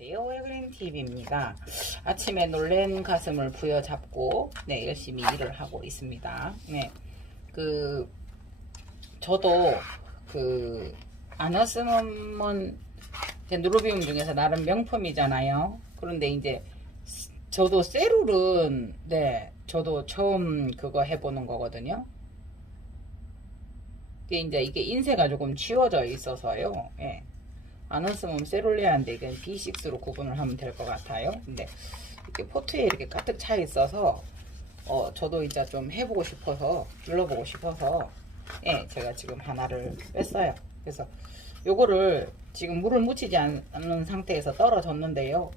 안녕하세요. 에그린TV입니다. 아침에 놀랜 가슴을 부여잡고 열심히 일을 하고 있습니다. 저도 아너스먼 덴드로비움 중에서 나름 명품이잖아요. 그런데 이제 저도 세룰은 저도 처음 그거 해보는 거거든요. 이게 인쇄가 조금 치워져 있어서요. 아너스몸 세룰레아인데 이건 B6로 구분을 하면 될 것 같아요. 근데 이렇게 포트에 이렇게 가득 차 있어서 저도 이제 좀 해보고 싶어서 눌러보고 싶어서 제가 지금 하나를 뺐어요. 그래서 요거를 지금 물을 묻히지 않는 상태에서 떨어졌는데요.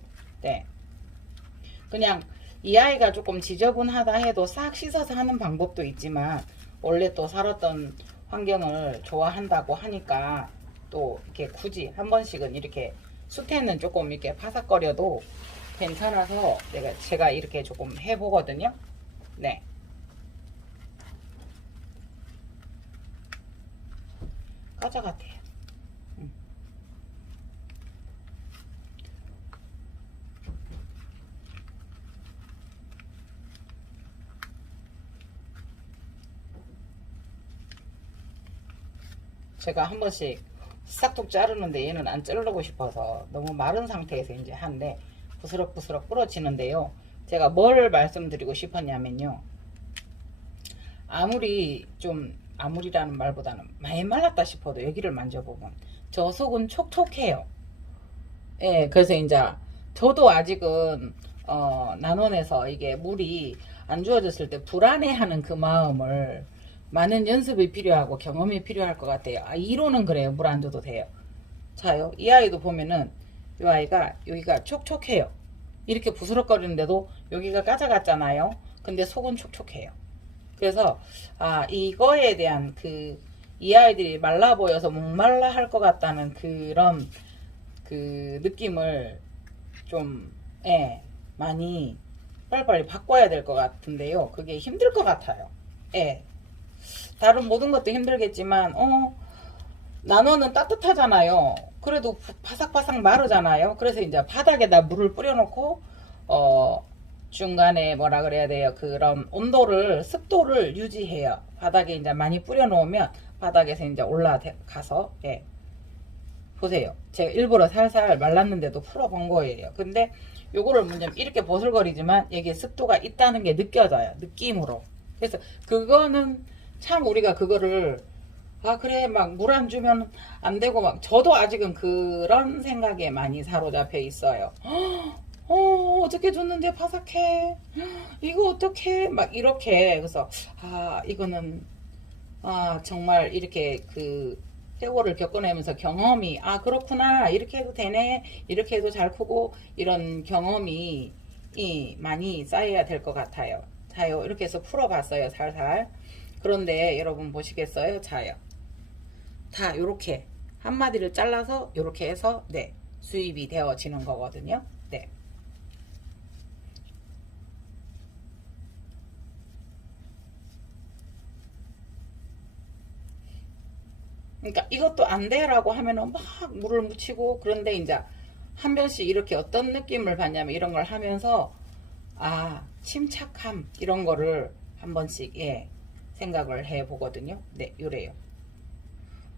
그냥 이 아이가 조금 지저분하다 해도 싹 씻어서 하는 방법도 있지만 원래 또 살았던 환경을 좋아한다고 하니까 또 이렇게 굳이 한 번씩은 이렇게 숯에는 조금 이렇게 바삭거려도 괜찮아서 제가 이렇게 조금 해보거든요. 과자 같아요. 제가 한 번씩 싹둑 자르는데 얘는 안 자르고 싶어서 너무 마른 상태에서 이제 한데 부스럭부스럭 부러지는데요. 제가 뭘 말씀드리고 싶었냐면요. 아무리라는 말보다는 많이 말랐다 싶어도 여기를 만져보면 저 속은 촉촉해요. 그래서 이제 저도 아직은 난원에서 이게 물이 안 주어졌을 때 불안해하는 그 마음을 많은 연습이 필요하고 경험이 필요할 것 같아요. 이론은 그래요. 물 안 줘도 돼요. 자요. 이 아이도 보면은 이 아이가 여기가 촉촉해요. 이렇게 부스럭거리는데도 여기가 까져갔잖아요. 근데 속은 촉촉해요. 그래서 이거에 대한 이 아이들이 말라 보여서 목말라 할 것 같다는 그런 느낌을 좀 많이 빨리빨리 바꿔야 될 것 같은데요. 그게 힘들 것 같아요. 다른 모든 것도 힘들겠지만 난원은 따뜻하잖아요. 그래도 바삭바삭 마르잖아요. 그래서 이제 바닥에다 물을 뿌려놓고 중간에 뭐라 그래야 돼요. 그런 온도를 습도를 유지해요. 바닥에 이제 많이 뿌려놓으면 바닥에서 이제 올라가서 보세요. 제가 일부러 살살 말랐는데도 풀어본 거예요. 근데 요거를 문제는 이렇게 보슬거리지만 여기에 습도가 있다는 게 느껴져요. 느낌으로. 그래서 그거는 참 우리가 그거를 그래 막 물 안 주면 안 되고 막 저도 아직은 그런 생각에 많이 사로잡혀 있어요. 어떻게 줬는데 바삭해. 이거 어떻게 막 이렇게. 그래서 이거는 정말 이렇게 세월을 겪어내면서 경험이 그렇구나 이렇게 해도 되네 이렇게 해도 잘 크고 이런 경험이 많이 쌓여야 될 것 같아요. 자요. 이렇게 해서 풀어봤어요. 살살. 그런데 여러분 보시겠어요? 자요. 다 요렇게 한마디를 잘라서 요렇게 해서 수입이 되어지는 거거든요. 그러니까 이것도 안 돼라고 하면은 막 물을 묻히고 그런데 이제 한 번씩 이렇게 어떤 느낌을 받냐면 이런 걸 하면서 침착함 이런 거를 한 번씩 생각을 해 보거든요. 요래요.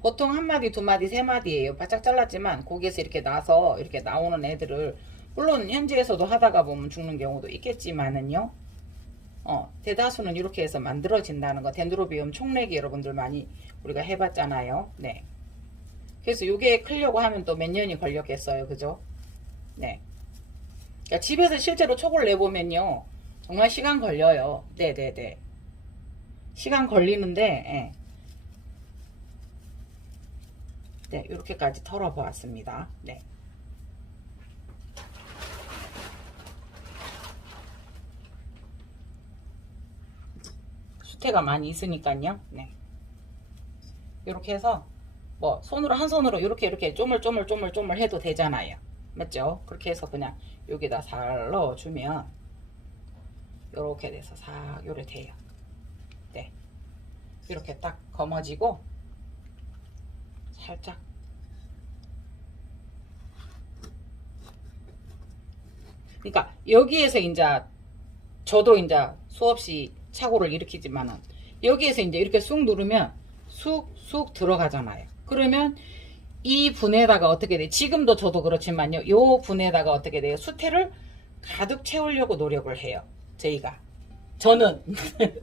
보통 한 마디, 두 마디, 세 마디예요. 바짝 잘랐지만 거기에서 이렇게 나서 이렇게 나오는 애들을 물론 현지에서도 하다가 보면 죽는 경우도 있겠지만은요. 대다수는 이렇게 해서 만들어진다는 거. 덴드로비움 총내기 여러분들 많이 우리가 해봤잖아요. 그래서 요게 크려고 하면 또 몇 년이 걸렸겠어요. 그죠? 그러니까 집에서 실제로 촉을 내보면요. 정말 시간 걸려요. 시간 걸리는데, 이렇게까지 털어보았습니다. 수태가 많이 있으니까요. 이렇게 해서 뭐 손으로 한 손으로 이렇게 쪼물쪼물 해도 되잖아요. 맞죠? 그렇게 해서 그냥 여기다 살 넣어주면 이렇게 돼서 싹 요래 돼요. 이렇게 딱 검어지고 살짝 그러니까 여기에서 이제 저도 이제 수없이 착오를 일으키지만은 여기에서 이제 이렇게 쑥 누르면 쑥쑥 들어가잖아요. 그러면 이 분에다가 어떻게 돼? 지금도 저도 그렇지만요. 요 분에다가 어떻게 돼요? 수태를 가득 채우려고 노력을 해요. 저는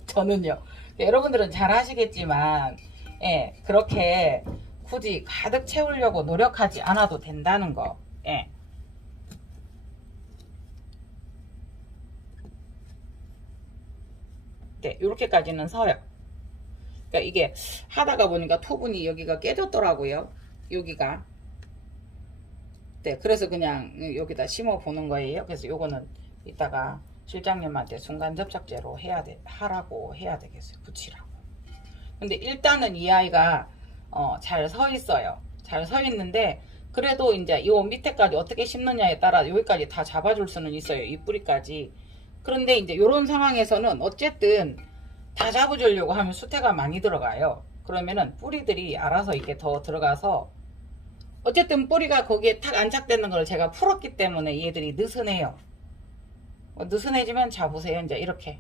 저는요. 여러분들은 잘 아시겠지만 예, 그렇게 굳이 가득 채우려고 노력하지 않아도 된다는 거. 예. 네, 이렇게까지는 서요. 그러니까 이게 하다가 보니까 토분이 여기가 깨졌더라고요. 여기가. 네, 그래서 그냥 여기다 심어 보는 거예요. 그래서 요거는 이따가 실장님한테 순간 접착제로 하라고 해야 되겠어요. 붙이라고. 근데 일단은 이 아이가 잘 서 있어요. 잘 서 있는데 그래도 이제 요 밑에까지 어떻게 심느냐에 따라 여기까지 다 잡아줄 수는 있어요. 이 뿌리까지. 그런데 이제 요런 상황에서는 어쨌든 다 잡아주려고 하면 수태가 많이 들어가요. 그러면은 뿌리들이 알아서 이렇게 더 들어가서 어쨌든 뿌리가 거기에 탁 안착되는 걸 제가 풀었기 때문에 얘들이 느슨해요. 느슨해지면 잡으세요. 이제 이렇게.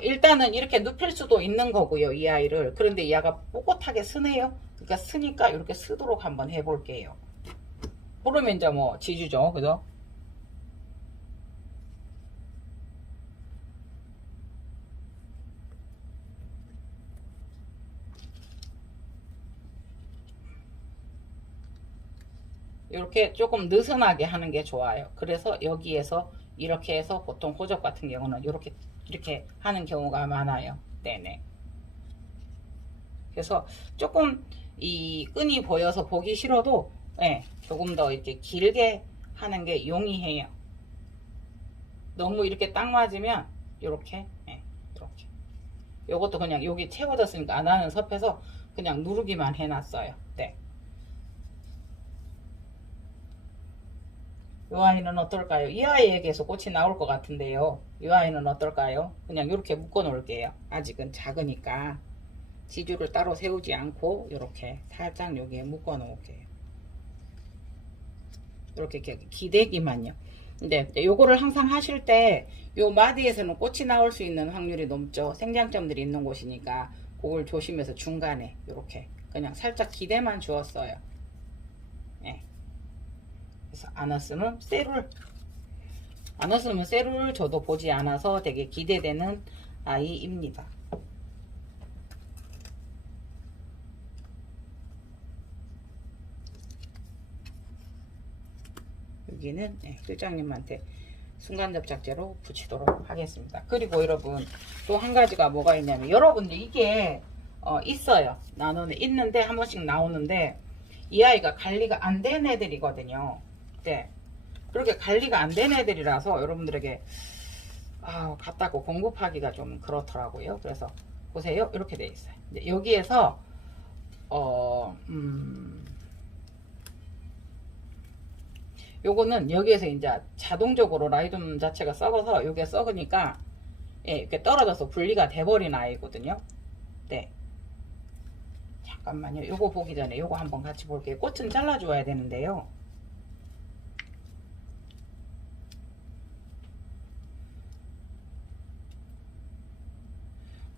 일단은 이렇게 눕힐 수도 있는 거고요. 이 아이를. 그런데 얘가 꼿꼿하게 쓰네요. 그러니까 쓰니까 이렇게 쓰도록 한번 해볼게요. 그러면 이제 뭐 지주죠. 그죠? 이렇게 조금 느슨하게 하는 게 좋아요. 그래서 여기에서 이렇게 해서 보통 호접 같은 경우는 이렇게 하는 경우가 많아요. 네네. 그래서 조금 이 끈이 보여서 보기 싫어도 네, 조금 더 이렇게 길게 하는 게 용이해요. 너무 이렇게 딱 맞으면 이렇게 네, 이렇게 요것도 그냥 여기 채워졌으니까 안 하는 섭해서 그냥 누르기만 해놨어요. 네. 이 아이는 어떨까요? 이 아이에게서 꽃이 나올 것 같은데요. 이 아이는 어떨까요? 그냥 이렇게 묶어 놓을게요. 아직은 작으니까 지주를 따로 세우지 않고 이렇게 살짝 여기에 묶어 놓을게요. 이렇게 기대기만요. 근데 요거를 항상 하실 때 요 마디에서는 꽃이 나올 수 있는 확률이 높죠. 생장점들이 있는 곳이니까 그걸 조심해서 중간에 이렇게 그냥 살짝 기대만 주었어요. 네. 그래서 안 왔으면 셀을 저도 보지 않아서 되게 기대되는 아이입니다. 여기는 실장님한테 순간접착제로 붙이도록 하겠습니다. 그리고 여러분 또 한 가지가 뭐가 있냐면 여러분들 이게 있어요. 나눔에 있는데 한 번씩 나오는데 이 아이가 관리가 안 된 애들이거든요. 네. 그렇게 관리가 안 된 애들이라서 여러분들에게 갖다고 공급하기가 좀 그렇더라고요. 그래서 보세요. 이렇게 돼 있어요. 여기에서 요거는 여기에서 이제 자동적으로 라이듐 자체가 썩어서 요게 썩으니까 이렇게 떨어져서 분리가 돼버린 아이거든요. 네. 잠깐만요. 요거 보기 전에 요거 한번 같이 볼게요. 꽃은 잘라줘야 되는데요.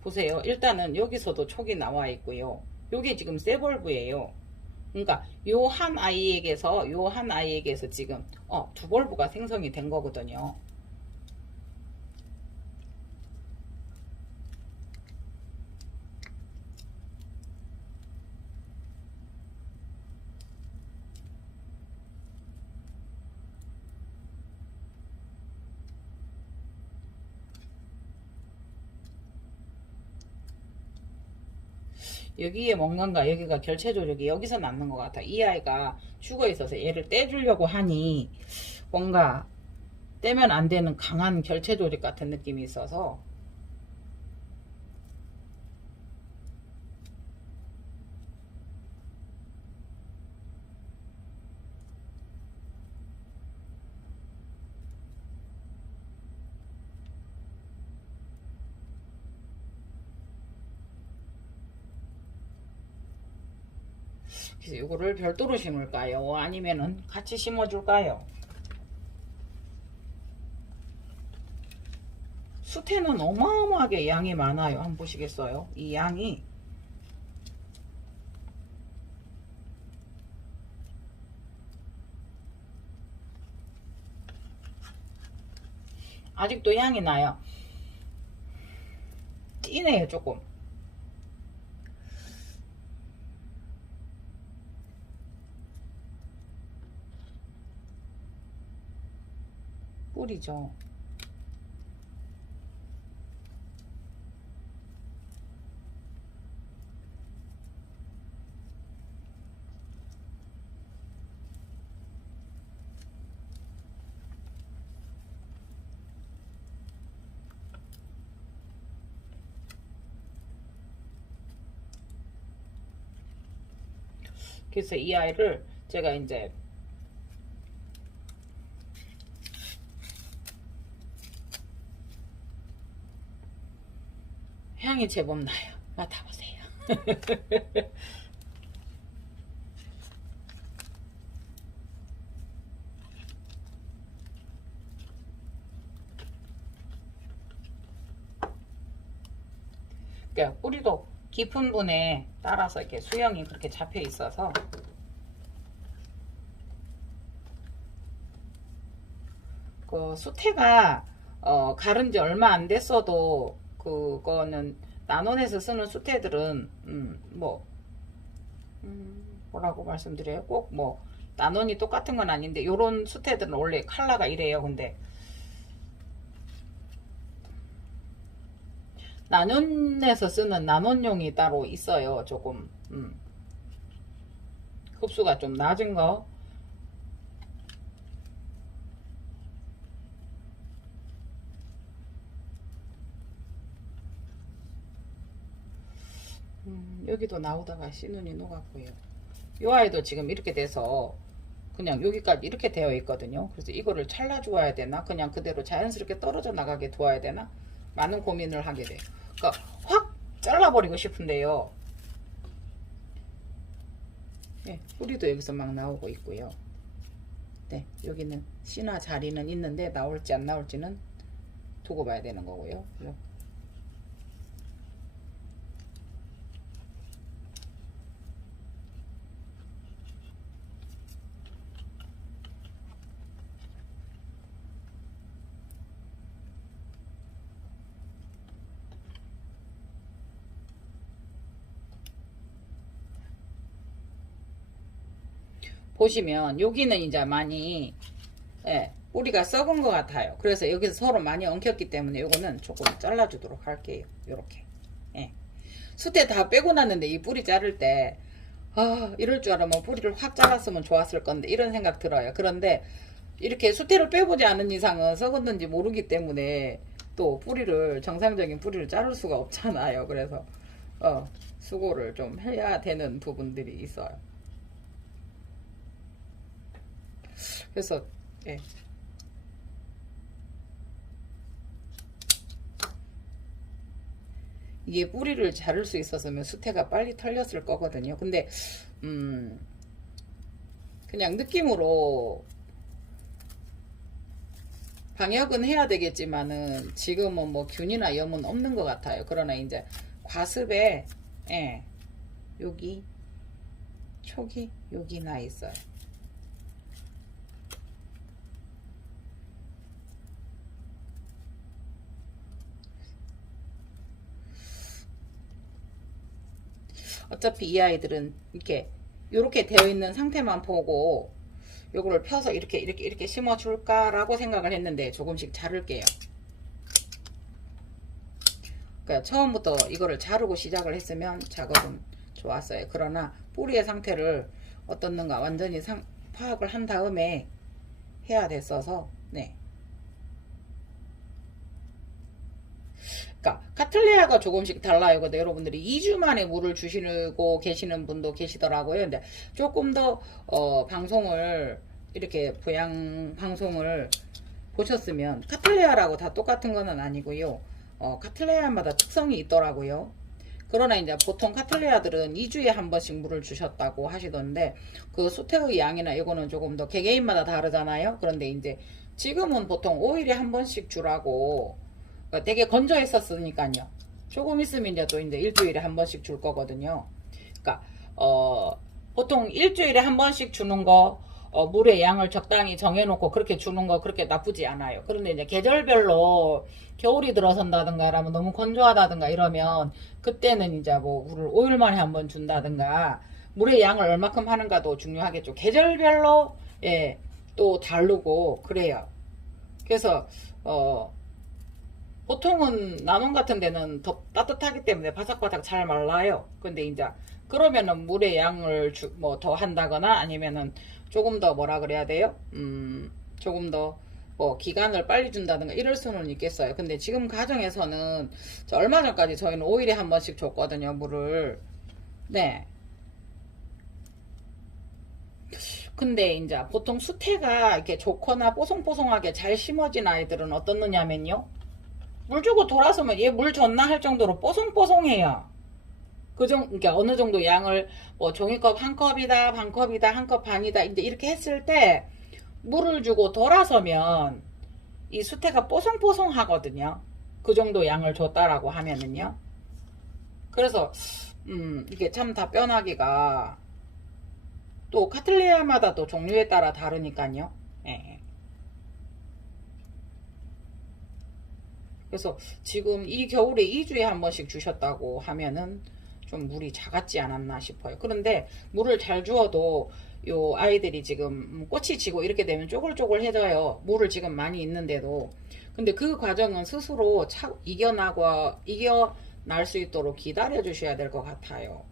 보세요. 일단은 여기서도 촉이 나와 있고요. 요게 지금 세벌브예요. 그러니까 요 한 아이에게서 지금 두 벌브가 생성이 된 거거든요. 여기에 뭔가 여기가 결체 조력이 여기서 남는 것 같아. 이 아이가 죽어 있어서 얘를 떼주려고 하니 뭔가 떼면 안 되는 강한 결체 조직 같은 느낌이 있어서 그래서 이거를 별도로 심을까요? 아니면은 같이 심어줄까요? 수태는 어마어마하게 양이 많아요. 한번 보시겠어요? 이 양이 아직도 향이 나요. 진해요 조금. 꿀이죠. 그래서 이 아이를 제가 이제 향이 제법 나요. 맡아보세요. 그러니까 뿌리도 깊은 분에 따라서 이렇게 수영이 그렇게 잡혀 있어서 그 수태가 가른 지 얼마 안 됐어도 그거는 나눠내서 쓰는 수태들은 뭐라고 말씀드려요? 꼭 뭐 나눠이 똑같은 건 아닌데 요런 수태들은 원래 컬러가 이래요. 근데 나눠내서 쓰는 나눠용이 따로 있어요. 조금 흡수가 좀 낮은 거. 여기도 나오다가 씨눈이 녹았고요. 이 아이도 지금 이렇게 돼서 그냥 여기까지 이렇게 되어 있거든요. 그래서 이거를 잘라 주어야 되나 그냥 그대로 자연스럽게 떨어져 나가게 두어야 되나 많은 고민을 하게 돼요. 그러니까 확 잘라버리고 싶은데요. 네, 뿌리도 여기서 막 나오고 있고요. 네, 여기는 씨나 자리는 있는데 나올지 안 나올지는 두고 봐야 되는 거고요. 보시면 여기는 이제 많이 뿌리가 썩은 것 같아요. 그래서 여기서 서로 많이 엉켰기 때문에 요거는 조금 잘라주도록 할게요. 요렇게 수태 다 빼고 났는데 이 뿌리 자를 때 이럴 줄 알았으면 뿌리를 확 잘랐으면 좋았을 건데 이런 생각 들어요. 그런데 이렇게 수태를 빼보지 않은 이상은 썩었는지 모르기 때문에 또 뿌리를 정상적인 뿌리를 자를 수가 없잖아요. 그래서 수고를 좀 해야 되는 부분들이 있어요. 그래서 이게 뿌리를 자를 수 있었으면 수태가 빨리 털렸을 거거든요. 근데 그냥 느낌으로 방역은 해야 되겠지만은 지금은 뭐 균이나 염은 없는 것 같아요. 그러나 이제 과습에 여기 촉이 여기 나 있어요. 어차피 이 아이들은 이렇게 되어 있는 상태만 보고 요거를 펴서 이렇게 심어 줄까라고 생각을 했는데 조금씩 자를게요. 그러니까 처음부터 이거를 자르고 시작을 했으면 작업은 좋았어요. 그러나 뿌리의 상태를 어떻는가 완전히 파악을 한 다음에 해야 됐어서 그러니까 카틀레아가 조금씩 달라요. 근데 여러분들이 2주 만에 물을 주시고 계시는 분도 계시더라고요. 근데 조금 더 방송을 이렇게 보양 방송을 보셨으면 카틀레아라고 다 똑같은 거는 아니고요. 카틀레아마다 특성이 있더라고요. 그러나 이제 보통 카틀레아들은 2주에 한 번씩 물을 주셨다고 하시던데 그 수태의 양이나 이거는 조금 더 개개인마다 다르잖아요. 그런데 이제 지금은 보통 5일에 한 번씩 주라고 되게 건조했었으니까요. 조금 있으면 이제 또 이제 일주일에 한 번씩 줄 거거든요. 그러니까 보통 일주일에 한 번씩 주는 거 물의 양을 적당히 정해놓고 그렇게 주는 거 그렇게 나쁘지 않아요. 그런데 이제 계절별로 겨울이 들어선다든가 라면 너무 건조하다든가 이러면 그때는 이제 뭐 물을 5일 만에 한 번 준다든가 물의 양을 얼마큼 하는가도 중요하겠죠. 계절별로 예, 또 다르고 그래요. 그래서 보통은 남원 같은 데는 더 따뜻하기 때문에 바삭바삭 잘 말라요. 근데 이제 그러면은 물의 양을 뭐 더 한다거나 아니면은 조금 더 뭐라 그래야 돼요? 조금 더 뭐 기간을 빨리 준다든가 이럴 수는 있겠어요. 근데 지금 가정에서는 얼마 전까지 저희는 5일에 한 번씩 줬거든요, 물을. 네. 근데 이제 보통 수태가 이렇게 좋거나 뽀송뽀송하게 잘 심어진 아이들은 어떻느냐면요. 물 주고 돌아서면 얘 물 줬나 할 정도로 뽀송뽀송해요. 그러니까 어느 정도 양을 뭐 종이컵 한 컵이다, 반 컵이다, 한 컵 반이다, 이제 이렇게 했을 때 물을 주고 돌아서면 이 수태가 뽀송뽀송하거든요. 그 정도 양을 줬다라고 하면은요. 그래서 이게 참 답변하기가 또 카틀레아마다 또 종류에 따라 다르니까요. 예. 그래서 지금 이 겨울에 2주에 한 번씩 주셨다고 하면은 좀 물이 작았지 않았나 싶어요. 그런데 물을 잘 주어도 요 아이들이 지금 꽃이 지고 이렇게 되면 쪼글쪼글해져요. 물을 지금 많이 있는데도. 근데 그 과정은 스스로 이겨날 수 있도록 기다려 주셔야 될 것 같아요.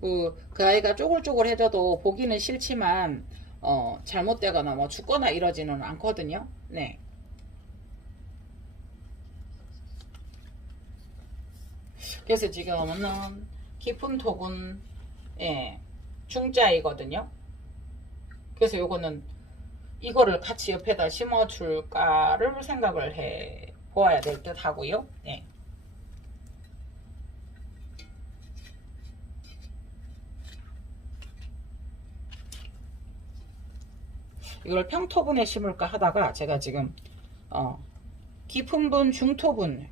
그 아이가 쪼글쪼글해져도 보기는 싫지만 잘못되거나 뭐 죽거나 이러지는 않거든요. 네. 그래서 지금은 깊은 톡은 예, 중자이거든요. 그래서 요거는 이거를 같이 옆에다 심어줄까를 생각을 해 보아야 될 듯 하고요. 예. 이걸 평토분에 심을까 하다가 제가 지금 깊은 분, 중토분,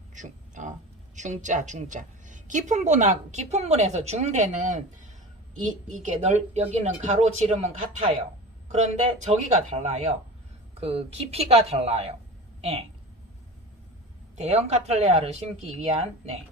중자 깊은 분에서 중대는 이게 여기는 가로 지름은 같아요. 그런데 저기가 달라요. 그 깊이가 달라요. 예. 대형 카틀레아를 심기 위한 네.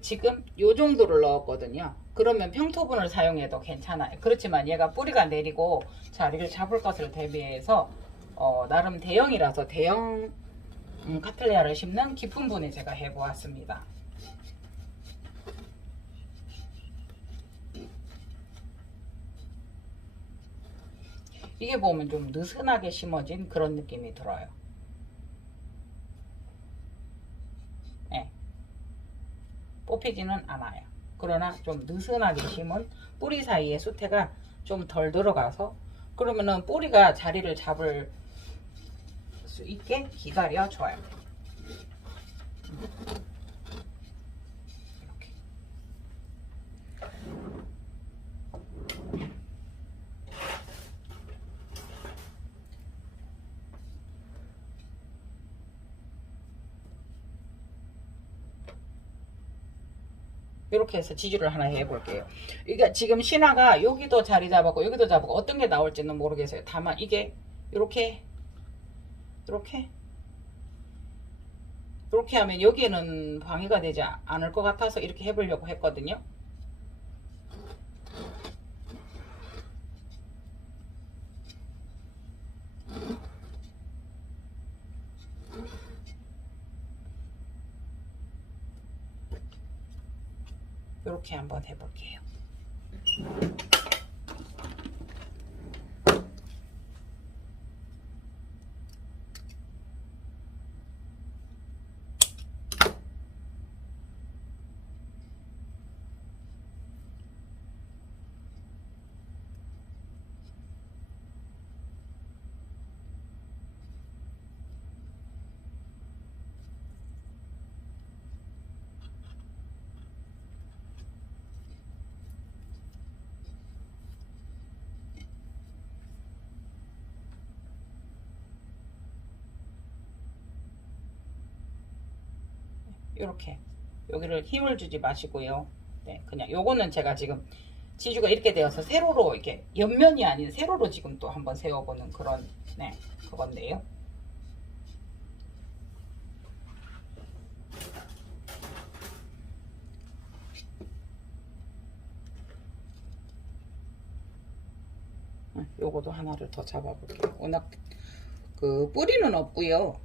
지금 요 정도를 넣었거든요. 그러면 평토분을 사용해도 괜찮아요. 그렇지만 얘가 뿌리가 내리고 자리를 잡을 것을 대비해서 나름 대형이라서 대형 카틀레아를 심는 깊은 분에 제가 해보았습니다. 이게 보면 좀 느슨하게 심어진 그런 느낌이 들어요. 네. 뽑히지는 않아요. 그러나 좀 느슨하게 심은 뿌리 사이에 수태가 좀 덜 들어가서 그러면은 뿌리가 자리를 잡을 수 있게 기다려 줘요. 이렇게 해서 지주를 하나 해볼게요. 이게 지금 신화가 여기도 자리 잡았고 여기도 잡았고 어떤 게 나올지는 모르겠어요. 다만 이게 요렇게 이렇게 하면 여기에는 방해가 되지 않을 것 같아서 이렇게 해보려고 했거든요. 이렇게 한번 해볼게요. 이렇게 여기를 힘을 주지 마시고요. 네, 그냥 요거는 제가 지금 지주가 이렇게 되어서 세로로 이렇게 옆면이 아닌 세로로 지금 또 한번 세워보는 그런 그건데요. 요거도 하나를 더 잡아볼게요. 워낙 그 뿌리는 없고요.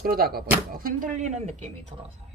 그러다가 보니까 흔들리는 느낌이 들어서요.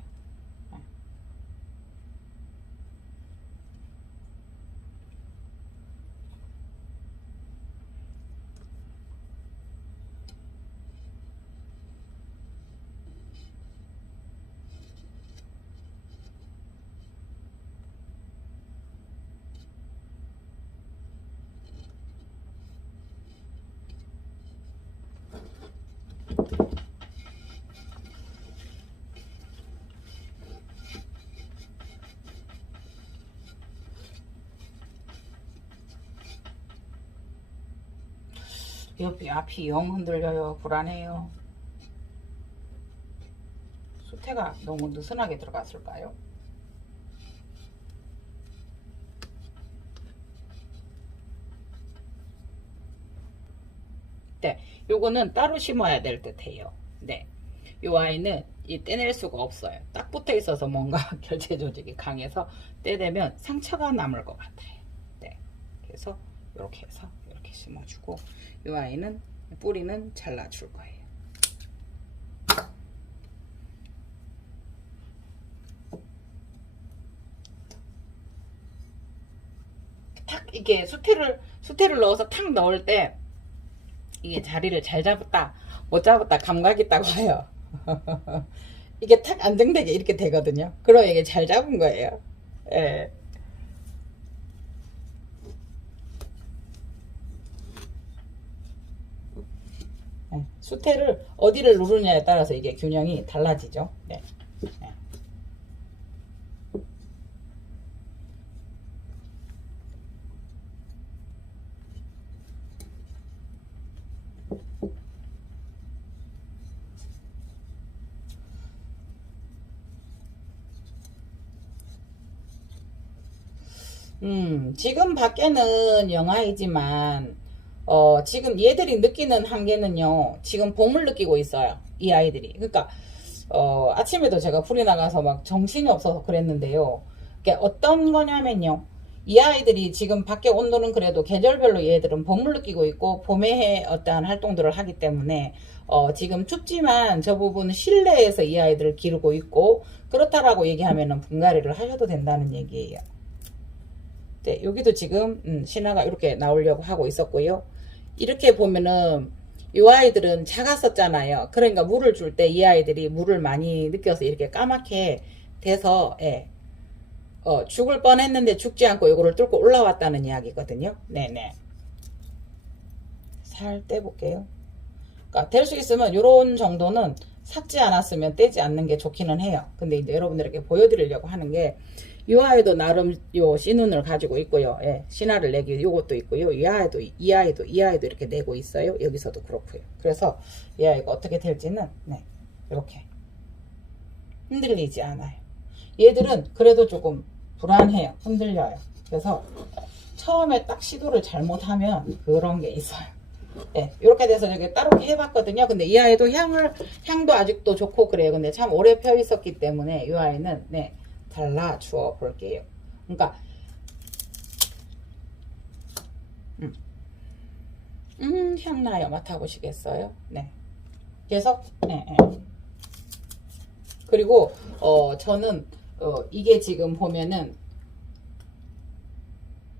옆이 앞이 영 흔들려요. 불안해요. 수태가 너무 느슨하게 들어갔을까요? 네, 요거는 따로 심어야 될 듯해요. 네, 요 아이는 떼낼 수가 없어요. 딱 붙어 있어서 뭔가 결제 조직이 강해서 떼내면 상처가 남을 것 같아요. 네, 그래서 이렇게 해서 이렇게 심어주고 요 아이는 뿌리는 잘라줄 거예요. 탁 이게 수태를 넣어서 탁 넣을 때 이게 자리를 잘 잡았다 못 잡았다 감각 있다고 해요. 이게 탁 안정되게 이렇게 되거든요. 그럼 이게 잘 잡은 거예요. 예. 수태를 어디를 누르냐에 따라서 이게 균형이 달라지죠. 네. 네. 지금 밖에는 영하이지만 지금 얘들이 느끼는 한계는요. 지금 봄을 느끼고 있어요. 이 아이들이. 그러니까 아침에도 제가 풀이 나가서 막 정신이 없어서 그랬는데요. 그게 어떤 거냐면요. 이 아이들이 지금 밖에 온도는 그래도 계절별로 얘들은 봄을 느끼고 있고 봄에 어떠한 활동들을 하기 때문에 지금 춥지만 저 부분 실내에서 이 아이들을 기르고 있고 그렇다라고 얘기하면은 분갈이를 하셔도 된다는 얘기예요. 네, 여기도 지금 신화가 이렇게 나오려고 하고 있었고요. 이렇게 보면은 이 아이들은 작았었잖아요. 그러니까 물을 줄 때 이 아이들이 물을 많이 느껴서 이렇게 까맣게 돼서 죽을 뻔했는데 죽지 않고 요거를 뚫고 올라왔다는 이야기거든요. 네네. 살 떼볼게요. 그러니까 될 수 있으면 요런 정도는 삭지 않았으면 떼지 않는 게 좋기는 해요. 근데 이제 여러분들에게 보여드리려고 하는 게 이 아이도 나름 요 씨눈을 가지고 있고요. 예, 신화를 내기 요것도 있고요. 이 아이도 이렇게 내고 있어요. 여기서도 그렇고요. 그래서 이 아이가 어떻게 될지는 이렇게 흔들리지 않아요. 얘들은 그래도 조금 불안해요. 흔들려요. 그래서 처음에 딱 시도를 잘못하면 그런 게 있어요. 네, 이렇게 돼서 이렇게 따로 해봤거든요. 근데 이 아이도 향도 아직도 좋고 그래요. 근데 참 오래 펴 있었기 때문에 이 아이는 네, 잘라 주어 볼게요. 그러니까 향나요. 맡아보시겠어요? 네. 계속 네, 네. 그리고 저는 이게 지금 보면은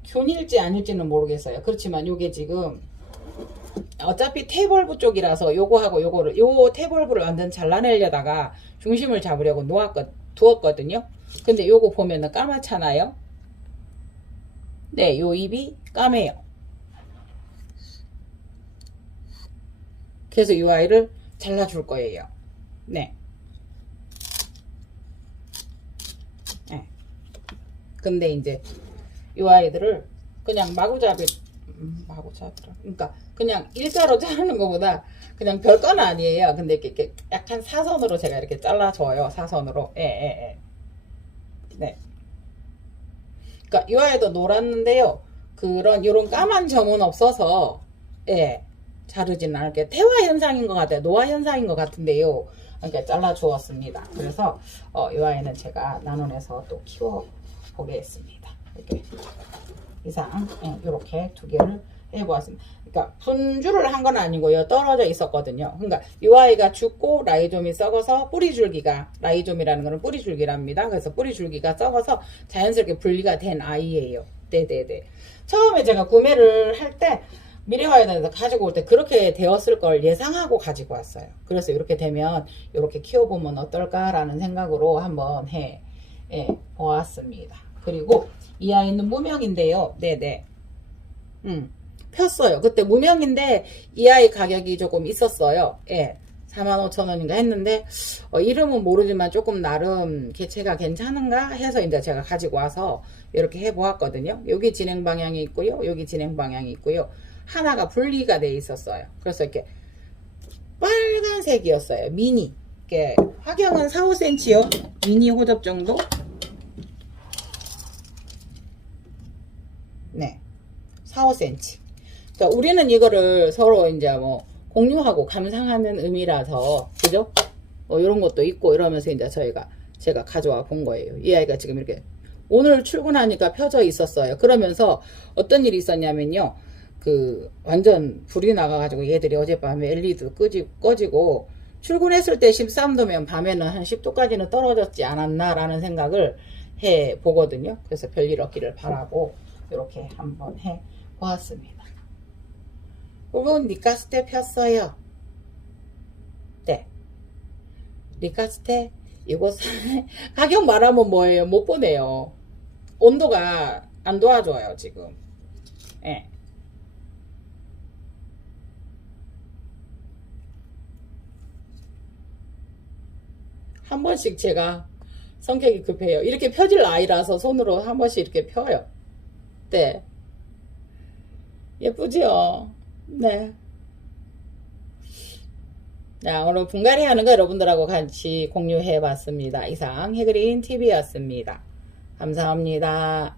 균일지 아닐지는 모르겠어요. 그렇지만 요게 지금 어차피 태벌브 쪽이라서 요거하고 요거를 요 태벌브를 완전 잘라내려다가 중심을 잡으려고 두었거든요. 근데 요거 보면은 까맣잖아요. 네, 요 입이 까매요. 그래서 이 아이를 잘라줄 거예요. 네. 네. 근데 이제 이 아이들을 그냥 마구잡이라 그러니까 그냥 일자로 자르는 것보다 그냥 별건 아니에요. 근데 이렇게 약간 사선으로 제가 이렇게 잘라줘요. 사선으로. 예, 예, 예. 네. 그러니까 이 아이도 놀았는데요. 요런 까만 점은 없어서 예. 자르지는 않을게요. 태화 현상인 것 같아요. 노화 현상인 것 같은데요. 이렇게 잘라 주었습니다. 그래서 이 아이는 제가 나눠내서 또 키워 보겠습니다. 이렇게 이상 이렇게 두 개를 해보았습니다. 그러니까 분주를 한 건 아니고요. 떨어져 있었거든요. 그러니까 이 아이가 죽고 라이좀이 썩어서 뿌리줄기가 라이좀이라는 거는 뿌리줄기랍니다. 그래서 뿌리줄기가 썩어서 자연스럽게 분리가 된 아이예요. 네네네. 처음에 제가 구매를 할때 미래화에다가 가지고 올 때 그렇게 되었을 걸 예상하고 가지고 왔어요. 그래서 이렇게 되면 이렇게 키워보면 어떨까라는 생각으로 한번 보았습니다. 그리고 이 아이는 무명인데요. 네네. 폈어요. 그때 무명인데 이 아이 가격이 조금 있었어요. 예. 45,000원인가 했는데 이름은 모르지만 조금 나름 개체가 괜찮은가 해서 이제 제가 가지고 와서 이렇게 해보았거든요. 여기 진행 방향이 있고요. 여기 진행 방향이 있고요. 하나가 분리가 돼 있었어요. 그래서 이렇게 빨간색이었어요. 미니. 이렇게 화경은 4, 5cm요. 미니 호접 정도. 네. 4, 5cm. 그러니까 우리는 이거를 서로 이제 뭐 공유하고 감상하는 의미라서 그죠? 이런 것도 있고 이러면서 이제 제가 가져와 본 거예요. 이 아이가 지금 이렇게 오늘 출근하니까 펴져 있었어요. 그러면서 어떤 일이 있었냐면요. 완전 불이 나가가지고 얘들이 어젯밤에 LED 꺼지고 출근했을 때 13도면 밤에는 한 10도까지는 떨어졌지 않았나 라는 생각을 해 보거든요. 그래서 별일 없기를 바라고 이렇게 한번 해 보았습니다. 이건 니카스테 폈어요. 네. 니카스테 이거 가격 말하면 뭐예요? 못 보네요. 온도가 안 도와줘요 지금. 예. 한 번씩 제가 성격이 급해요. 이렇게 펴질 아이라서 손으로 한 번씩 이렇게 펴요. 네. 예쁘죠? 네. 자, 오늘 분갈이 하는 거 여러분들하고 같이 공유해 봤습니다. 이상 해그린 TV였습니다. 감사합니다.